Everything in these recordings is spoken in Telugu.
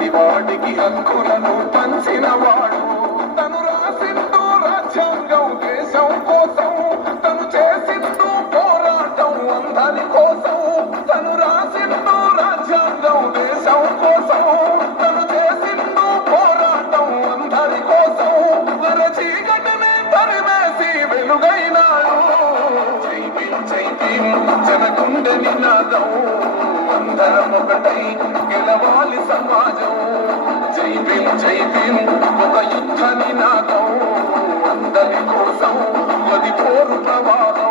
ప్రతివాడికి హక్కులను పంచినవాడు. తను రాసిండు రాజ్యాంగం దేశం కోసం, తను చేసిండు పోరాటం అందరి కోసం. తను రాసిండు రాజ్యాంగం దేశం కోసం, తను చేసిండు పోరాటం అందరి కోసం. చీకటిని తరిమేసి వెలుగైనాడు. జై భీమ్ జై భీమ్ జనగుండె నినాదం, అందరం ఒకటై గెలవాలి సమాజం. జై భీమ్ జై భీమ్ ఒక యుద్ధ నినాదం, అందరి కోసం అది పోరు ప్రవాహం.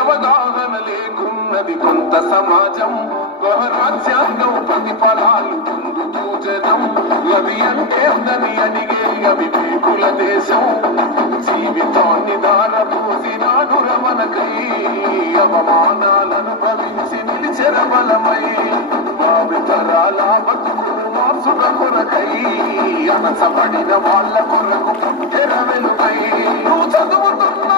అవగాహన లేకున్నది కొంత సమాజం. రాజ్యాంగం ప్రతిఫలాలు పొందుతూ జనం, అది అంటే ఉందని అడిగే అవివేకుల దేశం. జీవితాన్ని దారపోసినాడు రమణకై, అవమానాలను భవించి నిలిచెర బలమై. భావితరాల బతుకులు మార్చుట కొరకై, అనసబడిన వాళ్ళ కొరకు పుట్టెర వెలుకై. నువ్వు చదువుతున్న